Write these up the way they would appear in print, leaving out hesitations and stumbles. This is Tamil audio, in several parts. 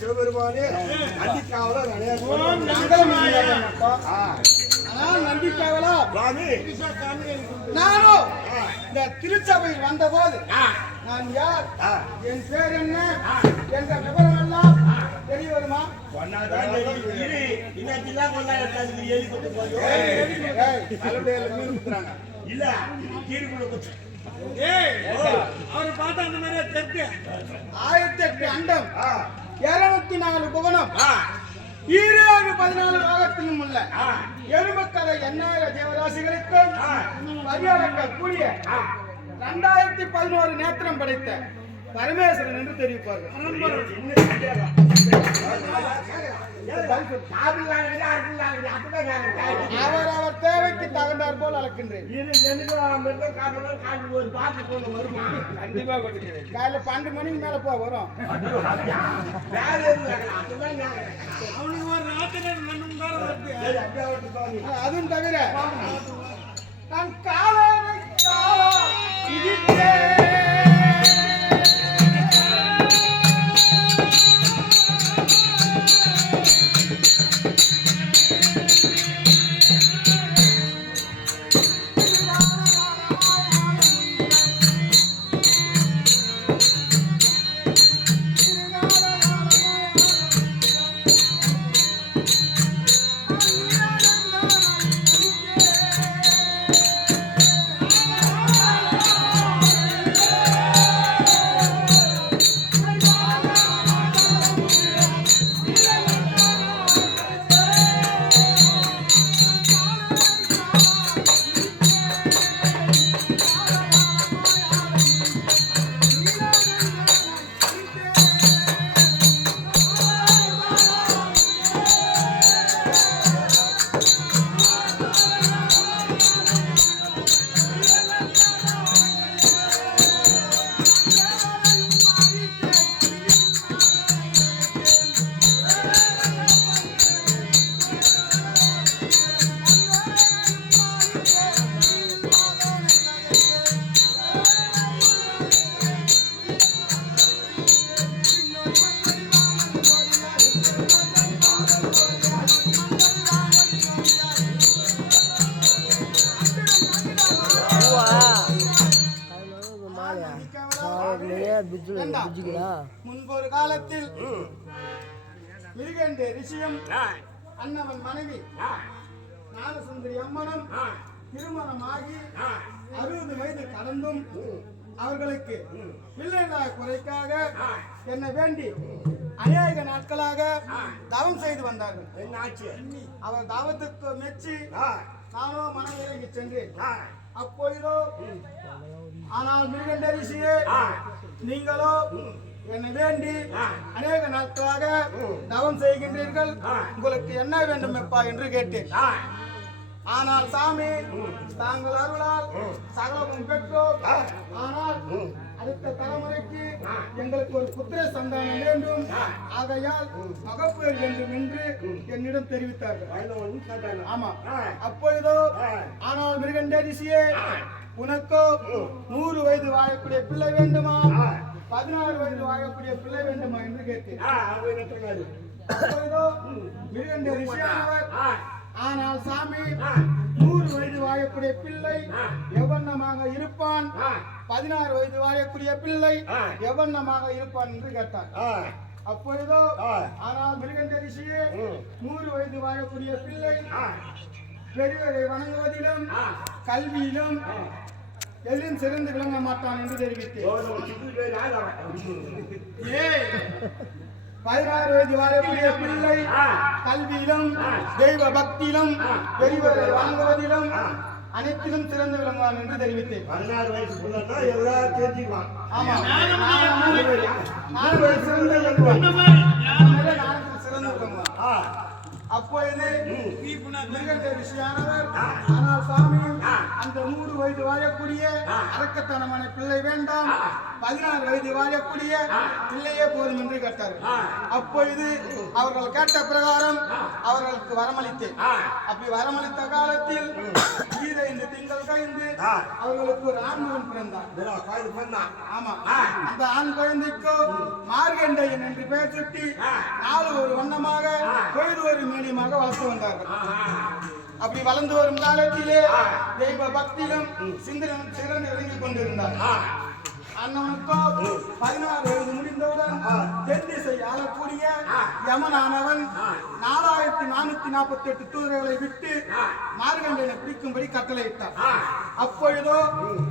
சிவபெருமானே நானும் இந்த திருச்சபையில் வந்த போது நான் யார், என் பேர் என்ன என்ற விவரம் எல்லாம் தெரிய வருமா? இல்ல அவரு பார்த்தா அந்த மாதிரியே தெற்கு 1008 அண்டம் 204 புவனம் 14 ராகத்திலும் உள்ள எருமக்கலை 8000 தேவராசிகளுக்கும் பரியாளக்க கூடிய 2011 நேத்திரம் படைத்த பரமேஸ்வரன் என்று தெரிவிப்பார்கள். அவர் தேவைக்கு தகுந்தார் போல் அளக்கின்றேன். கண்டிப்பா காலையில 12 மணிக்கு மேல போ வரும். அதுவும் தவிர நான் காலை முன்பொரு காலத்தில் மிருகண்டே ரிஷியும் அண்ணவன் மனைவி ஞானசுந்தரி அம்மனும் திருமணமாகி 60 வயது கடந்தும் அவர்களுக்கு பிள்ளைகள குறைக்காக என்னை வேண்டி அநேக நாட்களாக தவம் செய்து வந்தார்கள். அவர் தவத்துக்கு மெச்சி நானோ மனம் இறங்கி சென்றேன். அப்பொழுதோ ஆனால் மிருகண்ட ரிஷியே, நீங்களோ என்னை வேண்டி அநேக நாட்களாக தவம் செய்கின்றீர்கள், உங்களுக்கு என்ன வேண்டும் எப்பா என்று கேட்டேன். ஆனால் சாமி, தாங்கள் அருளால் சகலமும் பெற்றோம். ஆனால் அடுத்த தலைமுறைக்கு எங்களுக்கு ஒரு புத்திர சந்தானம் வேண்டும், ஆகையால் மகப்பேறு வேண்டும் என்று என்னிடம் தெரிவித்தார்கள். ஆமா, அப்பொழுதோ ஆனால் மிருகண்டரிசியே, உனக்கோ 100 வயது வாழக்கூடிய பிள்ளை வேண்டுமா, 16 வயது வாழக்கூடிய பிள்ளை வேண்டுமா என்று கேட்டேன். அப்பொழுதோ மிருகண்டரிசியானவர், ஆனால் சாமி 100 வயது வாழக்கூடிய பிள்ளை எவண்ணமாக இருப்பான், 16 வயது வாழக்கூடிய பிள்ளை எவண்ணமாக இருப்பான் என்று கேட்டார். அப்பொழுதோ ஆனால் மிருகண்டரிசியே, 100 வயது வாழக்கூடிய பிள்ளை பெரியவரை வணங்குவதிலும் கல்வியிலும் எதிலும் சிறந்து விளங்க மாட்டான் என்று தெரிவித்தேன். 16 வயது வாழக்கூடிய பிள்ளை கல்வியிலும் தெய்வ பக்தியிலும் பெரியவரை வணங்குவதிலும் அனைத்திலும் சிறந்து விளங்குவான் என்று தெரிவித்தேன். 16 வயசு பிள்ளைன்னா எல்லாம் தெரிஞ்சுக்கலாம். ஆமா, நான் சிறந்து விளங்குவான், சிறந்து விளங்குவான். அப்பொழுது மிருகண்டரிசியானவர், ஆனால் சாமி அந்த 100 வயது வாழக்கூடிய அரக்கத்தனமான பிள்ளை வேண்டாம், 16 வயது வாழக்கூடிய பிள்ளையே போதும் என்று கேட்டார். அப்பொழுது அவர்கள் கேட்ட பிரகாரம் அவர்களுக்கு வரமளித்தேன். அப்படி வரமளித்த காலத்தில் 25 திங்கள் கழிந்து அவர்களுக்கு ஒரு ஆண் மகன் பிறந்தார். ஆமா, அந்த ஆண் குழந்தைக்கு மார்கண்டையன் என்று பெயர் சுட்டி 4 ஒரு வண்ணமாக பொழுது ஒரு மேனியமாக வளர்த்து வந்தார்கள். அப்படி வளர்ந்து வரும் காலத்திலே தெய்வ பக்தியிலும் சிந்தனையும் சிறந்து விளங்கிக் கொண்டிருந்தார். அண்ணனுக்கோ 16 வயது முடிந்தவுடன் தென் திசை ஆளக்கூடிய யமனானவன் 4448 தூதர்களை விட்டு மார்கண்டையனை பிடிக்கும்படி கட்டளையிட்டார். அப்பொழுதோ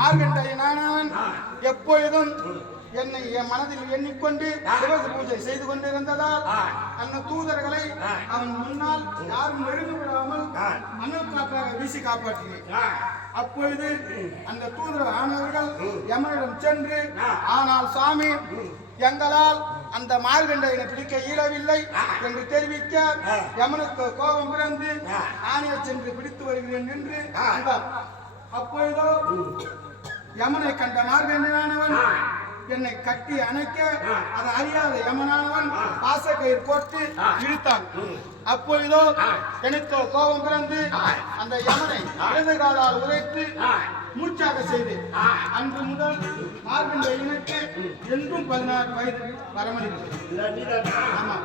மார்கண்டையனானவன் எப்பொழுதும் என்னை என் மனதில் எண்ணிக்கொண்டு சிவச பூஜை செய்து கொண்டிருந்ததால் அந்த தூதர்களை அவன் முன்னால் யாரும் நெருங்கி விடாமல் மணல் காற்றாக வீசி காப்பாற்றினேன். அப்பொழுது அந்த தூதர் ஆனவர்கள் யமனிடம் சென்று, ஆனால் சாமி, எங்களால் அந்த மார்கண்டையனை பிடிக்க இயலவில்லை என்று தெரிவிக்க யமனுக்கு கோபம் பிறந்து நானே சென்று பிடித்து வருகிறேன் என்று வந்தார். அப்பொழுதோ யமனை கண்ட மார்கண்டையனானவன் என்னை கட்டி அணைக்க அதை அறியாத யமனானவன் பாசக்கயிறு போட்டு இழுத்தான். அப்பொழுதோ எனக்கு கோபம் பிறந்து அந்த யமனை இடது காலால் உதைத்து மூச்சாக செய்து அன்று முதல் மார்கண்டையனுக்கு என்றும் 16 வயது வரமளித்தது. ஆமா,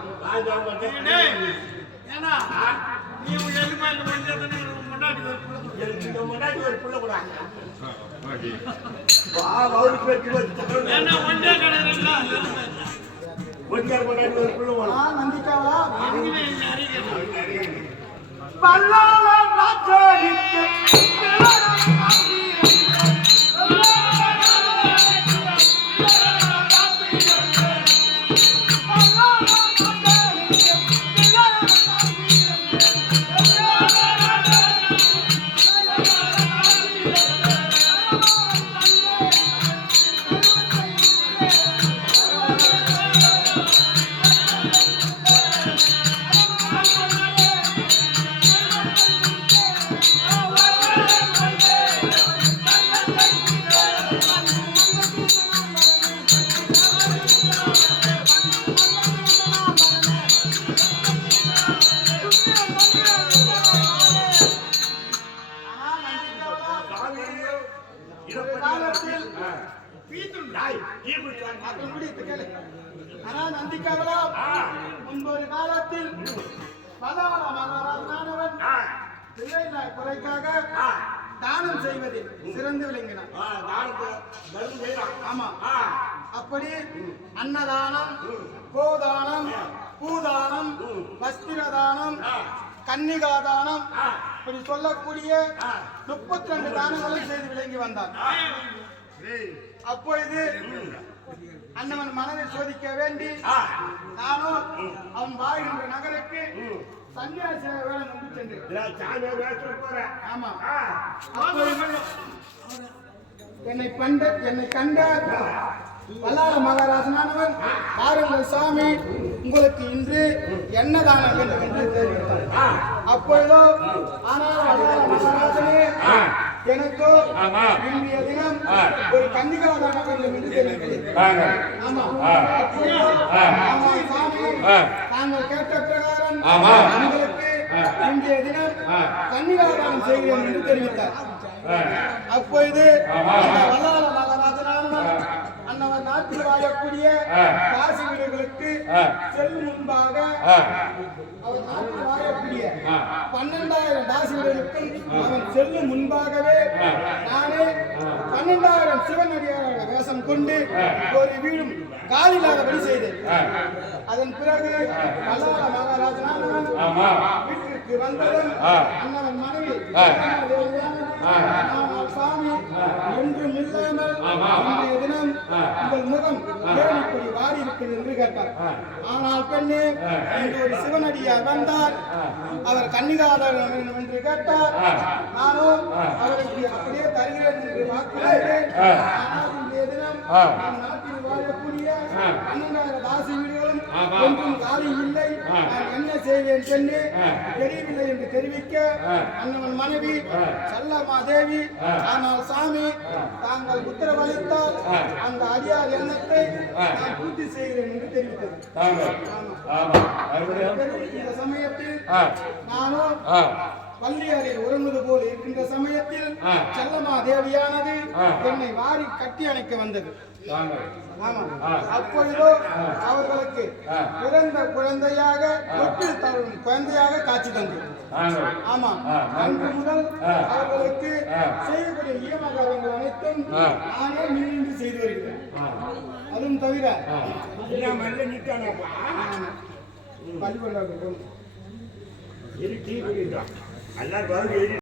நந்திக்காவா நந்திக்காவலா முன்பொரு காலத்தில் பலால மகாராஜனானவன் பிள்ளை நாய் குறைக்காக தானம் செய்வதில் சிறந்து விளங்கினான். ஆமா, அப்படி அன்னதானம், கோதானம், பூதானம், வஸ்திரதானம், கன்னிகாதானம் இப்படி சொல்லக்கூடிய 32 தானங்களை செய்து விளங்கி வந்தான். அப்பொழுது அண்ணவன் மனதை சோதிக்க வேண்டி நானும் அவன் வாழ்கின்ற நகருக்கு சன்னியாசி வேலை கொண்டு சென்றேன். ஆமா, அப்பொழுது என்னை கண்ட வல்லாள மகாராஜனானவன் பாருங்கள் சாமி, உங்களுக்கு இன்று என்ன தானம் வேண்டும் என்று தெரிவித்தார். அப்பொழுதோ ஆனால் வல்லாள மகாராஜனே, எனக்கோ இன்றைய தினம் ஒரு கன்னிகா தானம் வேண்டும் என்று தெரிவித்தேன். ஆமா சாமி, நாங்கள் கேட்ட பிரகாரம் உங்களுக்கு இன்றைய தினம் கன்னிகா தானம் செய்கிறேன் என்று தெரிவித்தார். அப்பொழுது அந்த வல்லாள மகாராஜனானவன் அன்னவர் நாட்டில் வாழக்கூடிய காசி வீடுகளுக்கு செல்லும் முன்பாக அவர் நாட்டில் வாழக்கூடிய 12,000 தாசி வீடுகளுக்கும் அவன் செல்லும் முன்பாகவே நானே 12,000 சிவனடியாராக வேஷம் கொண்டு ஒரு வீடும் காலில்லாதபடி செய்தேன். அதன் பிறகு வல்லாள மகாராஜனானவன் வீட்டிற்கு வந்ததும் அன்னவன் மனைவி சாமி என்றும் இல்லாமல் இன்றைய தினம் உங்கள் முகம் ஏன் இப்படி வாடி இருக்கிறது என்று கேட்டார். ஆனால் பெண்ணே, இன்று ஒரு சிவனடியார் வந்தார், அவர் கன்னிகாதாரம் வேண்டும் என்று கேட்டார். நானும் அவருக்கு அப்படியே தருகிறேன் என்று வாக்குறுகிறேன். ஆனால் இன்றைய தினம் நம் நாட்டில் வாழக்கூடிய 12,000 தாசி வீடுகளும் ஒன்றும் காலி இல்லை. நான் என்ன செய்வேன் பெண்ணே, தெரியவில்லை என்று தெரிவிக்க அண்ணவன் மனைவி செல்லமாதேவி, ஆனால் சாமி, தாங்கள் உத்தரவளித்தால் அந்த அடியார் எண்ணத்தை நான் பூர்த்தி செய்கிறேன் என்று தெரிவித்தது. இந்த சமயத்தில் நானும் வள்ளியாரில் உறங்குவது போல் இருக்கின்ற சமயத்தில் செல்லமாதேவியானது என்னை வாரி கட்டி அணைக்க வந்தது. அப்பொழுதோ அவர்களுக்கு பிறந்த குழந்தையாக தொட்டில் தவழும் குழந்தையாக காட்சி தந்தது. ஆமா, அன்று முதல் அவர்களுக்கு செய்யக்கூடிய ஈமகாரங்கள் அனைத்தும் நானே மின்னின்று செய்து வருகிறேன். அதுவும் தவிர பள்ளிக்கூடம்